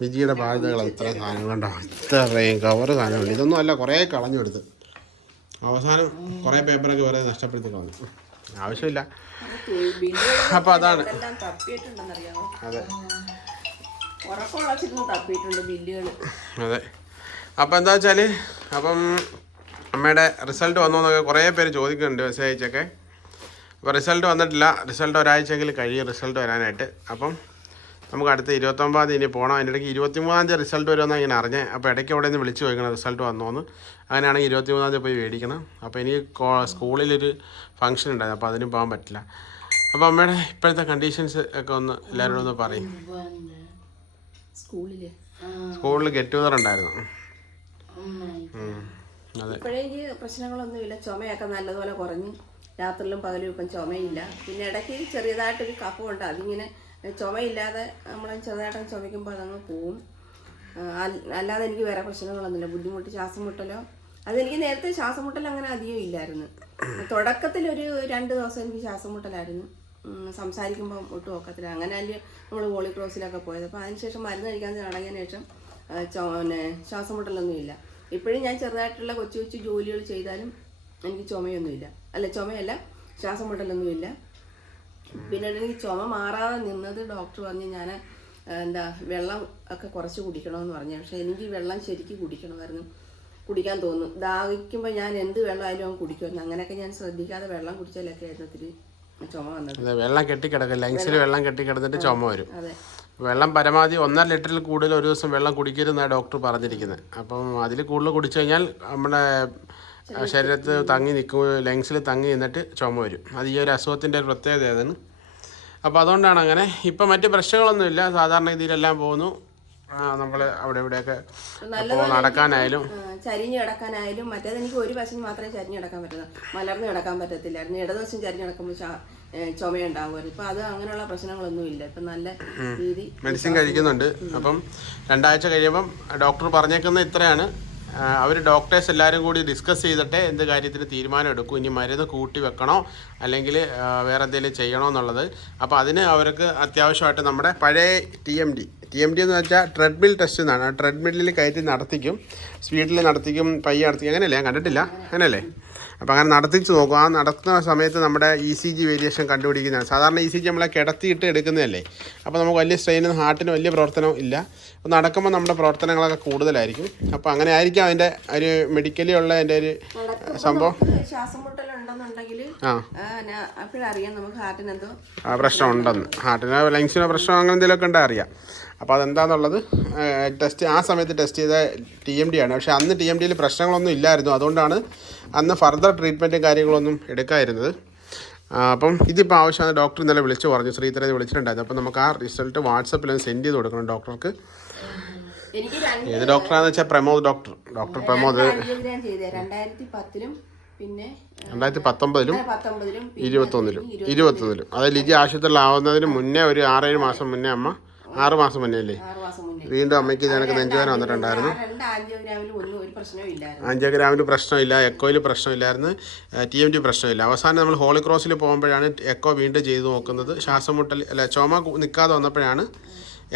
വിജിയുടെ ബാധ്യതകൾ ഇത്ര സാധനം കണ്ടോ? ഇത്രയും കവർ സാധനമുണ്ട്. ഇതൊന്നും അല്ല കുറേ കളഞ്ഞു എടുത്ത് അവസാനം കുറേ പേപ്പറൊക്കെ വരെ നഷ്ടപ്പെടുത്തി കളഞ്ഞു. ആവശ്യമില്ല. അപ്പൊ അതാണ്. അതെ. അതെ. അപ്പം എന്താ വെച്ചാൽ അപ്പം അമ്മയുടെ റിസൾട്ട് വന്നോ എന്നൊക്കെ കുറേ പേര് ചോദിക്കുന്നുണ്ട് മെസ്സേജ് അയച്ചൊക്കെ അപ്പോൾ റിസൾട്ട് വന്നിട്ടില്ല. റിസൾട്ട് ഒരാഴ്ചയെങ്കിലും കഴിയും റിസൾട്ട് വരാനായിട്ട്. അപ്പം നമുക്ക് അടുത്ത ഇരുപത്തൊമ്പതാം തീയതി പോകണം അതിന്റെ ഇടയ്ക്ക് ഇരുപത്തിമൂന്നാം തീയതി റിസൾട്ട് വരുമെന്നാണ് ഇങ്ങനെ അറിഞ്ഞത് അപ്പോൾ ഇടയ്ക്ക് അവിടെ നിന്ന് വിളിച്ച് ചോദിക്കണം റിസൾട്ട് വന്നോന്ന്. അങ്ങനെയാണെങ്കിൽ ഇരുപത്തിമൂന്നാം തീയതി പോയി മേടിക്കണം. അപ്പോൾ എനിക്ക് സ്കൂളിലൊരു ഫംഗ്ഷൻ ഉണ്ടായിരുന്നു. അപ്പോൾ അതിനും പോകാൻ പറ്റില്ല. അപ്പോൾ അമ്മയുടെ ഇപ്പോഴത്തെ കണ്ടീഷൻസ് ഒക്കെ ഒന്ന് എല്ലാവരോടും ഒന്ന് പറയും. സ്കൂളിൽ ഗെറ്റ് ടുഗദർ ഉണ്ടായിരുന്നു. അതെ. പ്രശ്നങ്ങളൊന്നുമില്ല. ചുമയൊക്കെ നല്ലതുപോലെ കുറഞ്ഞു. രാത്രിയിലും പകലും ഇപ്പം ചുമയില്ല. പിന്നെ ഇടയ്ക്ക് ചെറിയതായിട്ടൊരു കഫമുണ്ട് അതിങ്ങനെ ചുമയില്ലാതെ നമ്മൾ ചെറുതായിട്ട് ചുമയ്ക്കുമ്പോൾ അതങ്ങ് പോവും. അല്ലാതെ എനിക്ക് വേറെ പ്രശ്നങ്ങളൊന്നുമില്ല. ബുദ്ധിമുട്ട് ശ്വാസം മുട്ടലോ അതെനിക്ക് നേരത്തെ ശ്വാസം മുട്ടൽ അങ്ങനെ അധികം ഇല്ലായിരുന്നു. തുടക്കത്തിൽ ഒരു രണ്ട് ദിവസം എനിക്ക് ശ്വാസം മുട്ടലായിരുന്നു സംസാരിക്കുമ്പോൾ ഒട്ടും ഒക്കത്തില്ല. അങ്ങനെ അല്ലേ നമ്മൾ പോളിക്രോസിലൊക്കെ പോയത്. അപ്പോൾ അതിനുശേഷം മരുന്ന് കഴിക്കാൻ തുടങ്ങിയതിന് ശേഷം പിന്നെ ശ്വാസം മുട്ടലൊന്നും ഇല്ല ഇപ്പോഴും ഞാൻ ചെറുതായിട്ടുള്ള കൊച്ചു കൊച്ചു ജോലികൾ ചെയ്താലും എനിക്ക് ചുമയൊന്നുമില്ല. അല്ല ചുമയല്ല ശ്വാസം മുട്ടലൊന്നുമില്ല. പിന്നെ എനിക്ക് ചുമ മാറാതെ നിന്നത് ഡോക്ടർ പറഞ്ഞ് ഞാൻ എന്താ വെള്ളം ഒക്കെ കുറച്ച് കുടിക്കണമെന്ന് പറഞ്ഞു. പക്ഷെ എനിക്ക് വെള്ളം ശരിക്കും കുടിക്കണമായിരുന്നു. കുടിക്കാൻ തോന്നും ദാഹിക്കുമ്പോൾ ഞാൻ എന്ത് വെള്ളമായാലും അവൻ കുടിക്കുമായിരുന്നു. അങ്ങനെയൊക്കെ ഞാൻ ശ്രദ്ധിക്കാതെ വെള്ളം കുടിച്ചാലൊക്കെ ആയിരുന്നു ഒത്തിരി ചുമ വന്നത്. വെള്ളം കെട്ടിക്കിടക്കും ലങ്സിൽ വെള്ളം. കെട്ടിക്കിടന്നിട്ട് ചുമ വരും. അതെ. വെള്ളം പരമാവധി ഒന്നര ലിറ്ററിൽ കൂടുതൽ ഒരു ദിവസം വെള്ളം കുടിക്കരുതെന്നാണ് ഡോക്ടർ പറഞ്ഞിരിക്കുന്നത്. അപ്പം അതിൽ കൂടുതൽ കുടിച്ചു കഴിഞ്ഞാൽ നമ്മുടെ ശരീരത്തിൽ തങ്ങി നിൽക്കും ലങ്സിൽ തങ്ങി നിന്നിട്ട് ചുമ വരും. അത് ഈ ഒരു അസുഖത്തിന്റെ ഒരു പ്രത്യേകത അതാണ് അപ്പോൾ അതുകൊണ്ടാണ് അങ്ങനെ. ഇപ്പം മറ്റ് പ്രശ്നങ്ങളൊന്നുമില്ല. സാധാരണ രീതിയിലെല്ലാം പോകുന്നു. നമ്മൾ അവിടെ ഇവിടെയൊക്കെ നടക്കാനായാലും. ചരിഞ്ഞ് കിടക്കാനായാലും മറ്റേത് എനിക്ക് ഒരു വശം മാത്രമേ ചരിഞ്ഞ് കിടക്കാൻ പറ്റുള്ളൂ മലർന്ന് കിടക്കാൻ പറ്റത്തില്ലായിരുന്നു ഇടതുവശം ചരിഞ്ഞ് കിടക്കുമ്പോൾ ചുമയുണ്ടാവുമായിരുന്നു. ഇപ്പം അത് അങ്ങനെയുള്ള പ്രശ്നങ്ങളൊന്നും ഇല്ല ഇപ്പം നല്ല രീതി മെഡിസിൻ കഴിക്കുന്നുണ്ട്. അപ്പം രണ്ടാഴ്ച കഴിയുമ്പം ഡോക്ടർ പറഞ്ഞേക്കുന്ന ഇത്രയാണ്. അവർ ഡോക്ടേഴ്സ് എല്ലാവരും കൂടി ഡിസ്കസ് ചെയ്തിട്ട് എന്ത് കാര്യത്തിന് തീരുമാനം എടുക്കും. ഇനി മരുന്ന് കൂട്ടി വെക്കണോ? അല്ലെങ്കിൽ വേറെ എന്തെങ്കിലും ചെയ്യണോ എന്നുള്ളത്. അപ്പോൾ അതിന് അവർക്ക് അത്യാവശ്യമായിട്ട് നമ്മുടെ പഴയ T M D T M D എന്ന് വെച്ചാൽ ട്രെഡ്മിൽ ടെസ്റ്റ് എന്നാണ്. ട്രെഡ്മില്ലിൽ കയറ്റി നടത്തിക്കും. സ്പീഡിൽ നടത്തിക്കും പയ്യെ നടത്തിക്കും. അങ്ങനെയല്ലേ? ഞാൻ കണ്ടിട്ടില്ല. അങ്ങനെയല്ലേ? അപ്പോൾ അങ്ങനെ നടത്തിച്ച് നോക്കും. ആ നടത്തുന്ന സമയത്ത് നമ്മുടെ ഇ സി ജി വേരിയേഷൻ കണ്ടുപിടിക്കുന്നതാണ്. സാധാരണ ഇ സി ജി നമ്മളെ കിടത്തിയിട്ട് എടുക്കുന്നതല്ലേ? അപ്പോൾ നമുക്ക് വലിയ സ്ട്രെയിനും ഹാർട്ടിന് വലിയ പ്രവർത്തനവും ഇല്ല. അപ്പോൾ നടക്കുമ്പോൾ നമ്മുടെ പ്രവർത്തനങ്ങളൊക്കെ കൂടുതലായിരിക്കും. അപ്പോൾ അങ്ങനെ ആയിരിക്കും അതിന്റെ ഒരു മെഡിക്കലി ഉള്ള അതിന്റെ ഒരു സംഭവം. ആ. പ്രശ്നം ഉണ്ടെന്ന് ഹാർട്ടിനോ ലങ്സിന് പ്രശ്നം അങ്ങനെ എന്തെങ്കിലുമൊക്കെ ഉണ്ടെങ്കിൽ അറിയാം. അപ്പോൾ അതെന്താണെന്നുള്ളത് ടെസ്റ്റ് ആ സമയത്ത് ടെസ്റ്റ് ചെയ്ത ടി എം ഡി ആണ്. പക്ഷേ അന്ന് ടി എം ഡിയിൽ പ്രശ്നങ്ങളൊന്നും ഇല്ലായിരുന്നു. അതുകൊണ്ടാണ് അന്ന് ഫർദർ ട്രീറ്റ്മെന്റും കാര്യങ്ങളൊന്നും എടുക്കാതിരുന്നത്. അപ്പം ഇതിപ്പോൾ ആവശ്യമാണ് ഡോക്ടർ ഇന്നലെ വിളിച്ച് പറഞ്ഞു. ശ്രീധരനെ വിളിച്ചിട്ടുണ്ടായിരുന്നു. അപ്പോൾ നമുക്ക് ആ റിസൾട്ട് വാട്സപ്പിൽ സെൻഡ് ചെയ്ത് കൊടുക്കണം ഡോക്ടർക്ക് ഏത് ഡോക്ടറാണെന്ന് വെച്ചാൽ പ്രമോദ് ഡോക്ടർ ഡോക്ടർ പ്രമോദ് രണ്ടായിരത്തി പത്തിലും പിന്നെ രണ്ടായിരത്തി പത്തൊമ്പതിലും ഇരുപത്തൊന്നിലും. ഇരുപത്തൊന്നിലും. അത് ലിജി ആശുപത്രിയിലാവുന്നതിന് മുന്നേ ഒരു ആറേഴ് മാസം മുന്നേ അമ്മ ആറ് മാസം മുന്നേ അല്ലേ? ആറ് മാസം മുന്നേ. വീണ്ടും അമ്മയ്ക്ക് ഞാനൊക്കെ നെഞ്ചുവേദന വന്നിട്ടുണ്ടായിരുന്നു. രണ്ട് ആൻജിയോഗ്രാമിലും ഒന്നും ഒരു പ്രശ്നവും ഇല്ലായിരുന്നു. ആൻജിയോഗ്രാമിൽ പ്രശ്നമില്ല എക്കോയിൽ പ്രശ്നമില്ലായിരുന്നു ടി എം ടി പ്രശ്നമില്ല. അവസാനം നമ്മൾ ഹോളി ക്രോസിൽ പോകുമ്പോഴാണ് എക്കോ വീണ്ടും ചെയ്തു നോക്കുന്നത്. ശ്വാസം മുട്ടൽ അല്ല ചുമ നിൽക്കാതെ വന്നപ്പോഴാണ്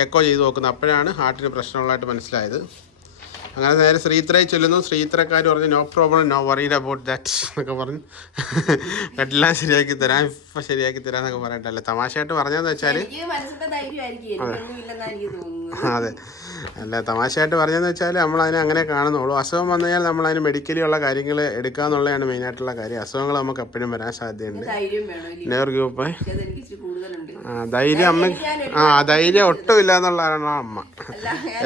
എക്കോ ചെയ്തു നോക്കുന്നത്. അപ്പോഴാണ് ഹാർട്ടിന് പ്രശ്നമുള്ളതായിട്ട് മനസ്സിലായത്. അങ്ങനെ നേരെ ശ്രീത്രയെ ചൊല്ലുന്നു. ശ്രീത്രക്കാർ പറഞ്ഞു no problem no worried about that എന്നൊക്കെ പറഞ്ഞു. എല്ലാം ശരിയാക്കി തരാം ഇപ്പം ശരിയാക്കി തരാം എന്നൊക്കെ പറയട്ടല്ലേ തമാശയായിട്ട് പറഞ്ഞതെന്ന് വെച്ചാൽ അതെ. അല്ല തമാശയായിട്ട് പറഞ്ഞതെന്ന് വെച്ചാൽ നമ്മൾ അതിനെ അങ്ങനെ കാണുന്നുള്ളൂ. അസുഖം വന്നു കഴിഞ്ഞാൽ നമ്മൾ അതിന് മെഡിക്കലി ഉള്ള കാര്യങ്ങൾ എടുക്കുക എന്നുള്ളതാണ് മെയിനായിട്ടുള്ള കാര്യം. അസുഖങ്ങൾ നമുക്ക് എപ്പോഴും വരാൻ സാധ്യതയുണ്ട്? നെയർ ഗ്രൂപ്പ് ധൈര്യം അമ്മ ആ ധൈര്യം ഒട്ടും ഇല്ല എന്നുള്ളതാണ് അമ്മ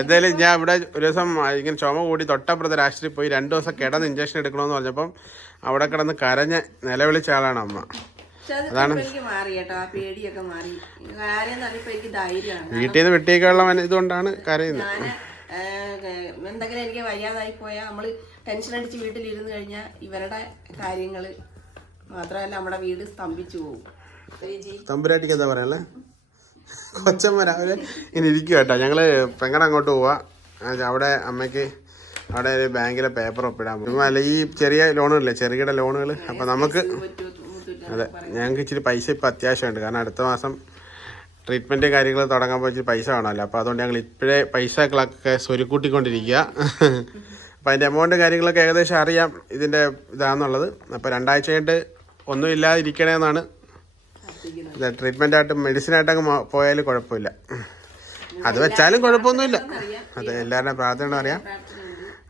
എന്തായാലും ഞാൻ ഇവിടെ ഒരു ദിവസം ഇങ്ങനെ ചുമ കൂടി തൊട്ടപ്പുറത്തെ രാഷ്ട്രീയ പോയി രണ്ട് ദിവസം കിടന്ന് ഇഞ്ചക്ഷൻ എടുക്കണമെന്ന് പറഞ്ഞപ്പം അവിടെ കിടന്ന് കരഞ്ഞ് നിലവിളിച്ച ആളാണ് അമ്മ. അതാണ് വീട്ടിൽ നിന്ന് വിട്ടേക്കുള്ള ഇതുകൊണ്ടാണ് കരയുന്നത്. എന്തെങ്കിലും എനിക്ക് വയ്യാതായി പോയാൽ നമ്മൾ ടെൻഷൻ അടിച്ച് വീട്ടിലിരുന്ന് കഴിഞ്ഞാൽ ഇവരുടെ കാര്യങ്ങൾ മാത്രമല്ല നമ്മുടെ വീട് സ്തംഭിച്ചു പോകും. തമ്പുരാട്ടിക്ക് എന്താ പറയാനല്ലേ കൊച്ചമ്മ രാവിലെ ഇങ്ങനെ ഇരിക്കുക കേട്ടോ. ഞങ്ങൾ പെങ്ങടെ അങ്ങോട്ട് പോവാ. അവിടെ അമ്മയ്ക്ക് അവിടെ ഒരു ബാങ്കിലെ പേപ്പർ ഒപ്പിടാൻ അല്ല ഈ ചെറിയ ലോണുകളില്ലേ ചെറുകിട ലോണുകൾ അപ്പോൾ നമുക്ക് അതെ ഞങ്ങൾക്ക് ഇച്ചിരി പൈസ ഇപ്പോൾ അത്യാവശ്യമുണ്ട്. കാരണം അടുത്ത മാസം ട്രീറ്റ്മെന്റ് കാര്യങ്ങൾ തുടങ്ങാൻ പോയി പൈസ വേണമല്ലോ. അപ്പോൾ അതുകൊണ്ട് ഞങ്ങൾ ഇപ്പോഴേ പൈസകളൊക്കെ സ്വരുക്കൂട്ടിക്കൊണ്ടിരിക്കുക അപ്പോൾ അതിന്റെ എമൗണ്ട് കാര്യങ്ങളൊക്കെ ഏകദേശം അറിയാം ഇതിന്റെ ഇതാണെന്നുള്ളത് അപ്പോൾ രണ്ടാഴ്ച കഴിഞ്ഞിട്ട് ഒന്നും ഇല്ലാതിരിക്കണേന്നാണ്. ട്രീറ്റ്മെന്റായിട്ട് മെഡിസിനായിട്ടൊക്കെ പോയാലും കുഴപ്പമില്ല. അത് വെച്ചാലും കുഴപ്പമൊന്നുമില്ല. അത് എല്ലാവരുടെ പ്രാർത്ഥന അറിയാം.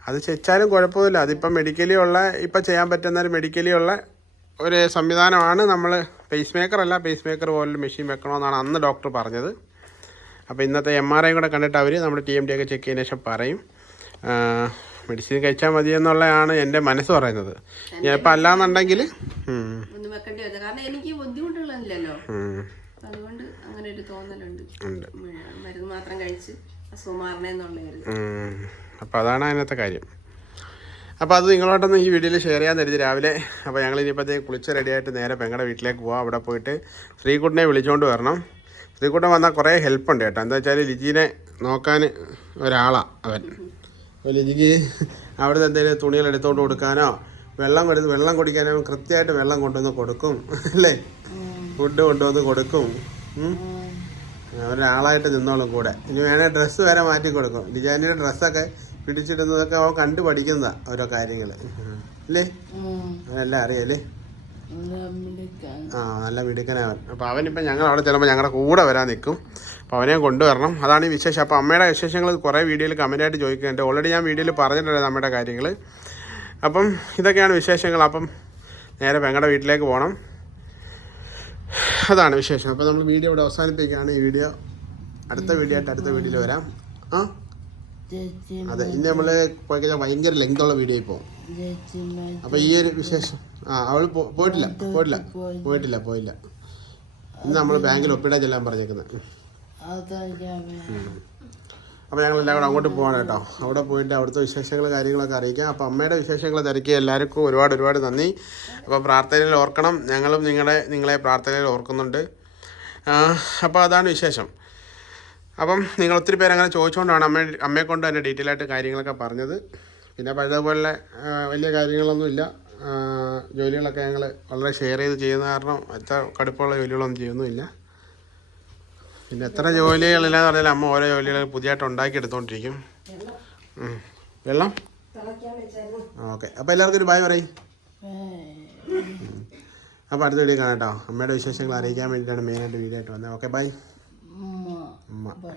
അത് വെച്ചാലും കുഴപ്പമൊന്നുമില്ല. അതിപ്പം മെഡിക്കലി ഉള്ള ഇപ്പം ചെയ്യാൻ പറ്റുന്ന ഒരു മെഡിക്കലി ഉള്ള ഒരു സംവിധാനമാണ് നമ്മൾ പേസ് മേക്കർ അല്ല പേസ് മേക്കർ പോലൊരു മെഷീൻ വെക്കണമെന്നാണ് അന്ന് ഡോക്ടർ പറഞ്ഞത്. അപ്പോൾ ഇന്നത്തെ എം ആർ ഐ കൂടെ കണ്ടിട്ട് അവർ നമ്മുടെ ടി എം ഡി ഒക്കെ ചെക്ക് ചെയ്തതിന് ശേഷം പറയും മെഡിസിൻ കഴിച്ചാൽ മതി എന്നുള്ളതാണ് എന്റെ മനസ്സ് പറയുന്നത്. ഇപ്പം അല്ലാന്നുണ്ടെങ്കിൽ ഒന്ന് വെക്കേണ്ടി വന്നത് കാരണം എനിക്ക് ബുദ്ധിമുട്ടുകളില്ലല്ലോ ഉം, അതുകൊണ്ട് അങ്ങനെ ഒരു തോന്നലുണ്ട് മരുന്ന് മാത്രം കഴിച്ച് അസുഖം ഉം. അപ്പോൾ അതാണ് അതിനകത്തെ കാര്യം. അപ്പോൾ അത് നിങ്ങളോട്ടൊന്ന് ഈ വീഡിയോയിൽ ഷെയർ ചെയ്യാൻ തരുത് രാവിലെ. അപ്പോൾ ഞങ്ങൾ ഇനിയിപ്പോഴത്തേക്ക് കുളിച്ച് റെഡിയായിട്ട് നേരെ പെങ്ങളുടെ വീട്ടിലേക്ക് പോവാം. അവിടെ പോയിട്ട് ശ്രീകുട്ടനെ വിളിച്ചുകൊണ്ട് വരണം. ശ്രീകുട്ടൻ വന്നാൽ കുറേ ഹെൽപ്പ് ഉണ്ട് കേട്ടോ. എന്താ വെച്ചാൽ ലിജീനെ നോക്കാൻ ഒരാളാണ് അവൻ. അപ്പോൾ ലിജിക്ക് അവിടുന്ന് എന്തെങ്കിലും തുണികൾ എടുത്തുകൊണ്ട് കൊടുക്കാനോ വെള്ളം കൊടുത്ത് വെള്ളം കുടിക്കാനോ കൃത്യമായിട്ട് വെള്ളം കൊണ്ടുവന്ന് കൊടുക്കും. അല്ലേ? ഫുഡ് കൊണ്ടുവന്ന് കൊടുക്കും. ഒരാളായിട്ട് നിന്നോളും കൂടെ. ഇനി വേണേ ഡ്രസ്സ് വരെ മാറ്റി കൊടുക്കും. ഡിജാനിയുടെ ഡ്രസ്സൊക്കെ പിടിച്ചിടുന്നതൊക്കെ അവൻ കണ്ടു പഠിക്കുന്ന ഓരോ കാര്യങ്ങൾ അല്ലേ? അവനെല്ലാം അറിയാലേ ആ നല്ല മിടുക്കനവൻ. അപ്പോൾ അവനിപ്പോൾ ഞങ്ങൾ അവിടെ ചെല്ലുമ്പോൾ ഞങ്ങളുടെ കൂടെ വരാൻ നിൽക്കും അപ്പോൾ അവനെ കൊണ്ടുവരണം. അതാണ് ഈ വിശേഷം. അപ്പോൾ അമ്മയുടെ വിശേഷങ്ങൾ കുറേ വീഡിയോയിൽ കമന്റായിട്ട് ചോദിക്കുന്നുണ്ട് ഓൾറെഡി ഞാൻ വീഡിയോയിൽ പറഞ്ഞിട്ടുണ്ട് അമ്മയുടെ കാര്യങ്ങൾ അപ്പം ഇതൊക്കെയാണ് വിശേഷങ്ങൾ. അപ്പം നേരെ പെങ്ങളുടെ വീട്ടിലേക്ക് പോകണം അതാണ് വിശേഷം. അപ്പോൾ നമ്മൾ വീഡിയോ ഇവിടെ അവസാനിപ്പിക്കുകയാണ്. ഈ വീഡിയോ അടുത്ത വീഡിയോ ആയിട്ട് അടുത്ത വീഡിയോയിൽ വരാം. ആ? അതെ ഇന്ന് നമ്മൾ പോയി കഴിഞ്ഞാൽ ഭയങ്കര ലെങ്തുള്ള വീഡിയോയിൽ പോകും. അപ്പോൾ ഈ ഒരു വിശേഷം. ആ അവൾ പോയിട്ടില്ല പോയിട്ടില്ല പോയിട്ടില്ല പോയില്ല. ഇന്ന് നമ്മൾ ബാങ്കിൽ ഒപ്പിടാൻ ചെല്ലാൻ പറഞ്ഞേക്കുന്നത് അപ്പോൾ ഞങ്ങൾ എല്ലാം കൂടെ അങ്ങോട്ട് പോകണം കേട്ടോ. അവിടെ പോയിട്ട് അവിടുത്തെ വിശേഷങ്ങൾ കാര്യങ്ങളൊക്കെ അറിയിക്കാം. അപ്പോൾ അമ്മയുടെ വിശേഷങ്ങൾ തിരക്കി. എല്ലാവർക്കും ഒരുപാട് ഒരുപാട് നന്ദി. അപ്പോൾ പ്രാർത്ഥനയിൽ ഓർക്കണം. ഞങ്ങളും നിങ്ങളെ നിങ്ങളെ പ്രാർത്ഥനയിൽ ഓർക്കുന്നുണ്ട്. അപ്പോൾ അതാണ് വിശേഷം. അപ്പം നിങ്ങൾ ഒത്തിരി പേര് അങ്ങനെ ചോദിച്ചുകൊണ്ടാണ് അമ്മ അമ്മയെ കൊണ്ട് തന്നെ ഡീറ്റെയിൽ ആയിട്ട് കാര്യങ്ങളൊക്കെ പറഞ്ഞത്. പിന്നെ പഴയതുപോലെ വലിയ കാര്യങ്ങളൊന്നുമില്ല ജോലികളൊക്കെ ഞങ്ങൾ വളരെ ഷെയർ ചെയ്ത് ചെയ്യുന്ന കാരണം എത്ര കടുപ്പമുള്ള ജോലികളൊന്നും ചെയ്യുന്നുമില്ല. പിന്നെ എത്ര ജോലികളില്ലാന്ന് പറഞ്ഞാൽ അമ്മ ഓരോ ജോലികൾ പുതിയതായിട്ട് ഉണ്ടാക്കി എടുത്തോണ്ടിരിക്കും. വെള്ളം? ഓക്കെ. അപ്പോൾ എല്ലാവർക്കും ഒരു ബായ് പറയും. അപ്പോൾ അടുത്ത വീഡിയോ കാണാം കേട്ടോ. അമ്മയുടെ വിശേഷങ്ങൾ അറിയിക്കാൻ വേണ്ടിയിട്ടാണ് മെയിനായിട്ട് വീഡിയോ ആയിട്ട് വന്നത്. ഓക്കെ ബൈ അമ്മ ബൈ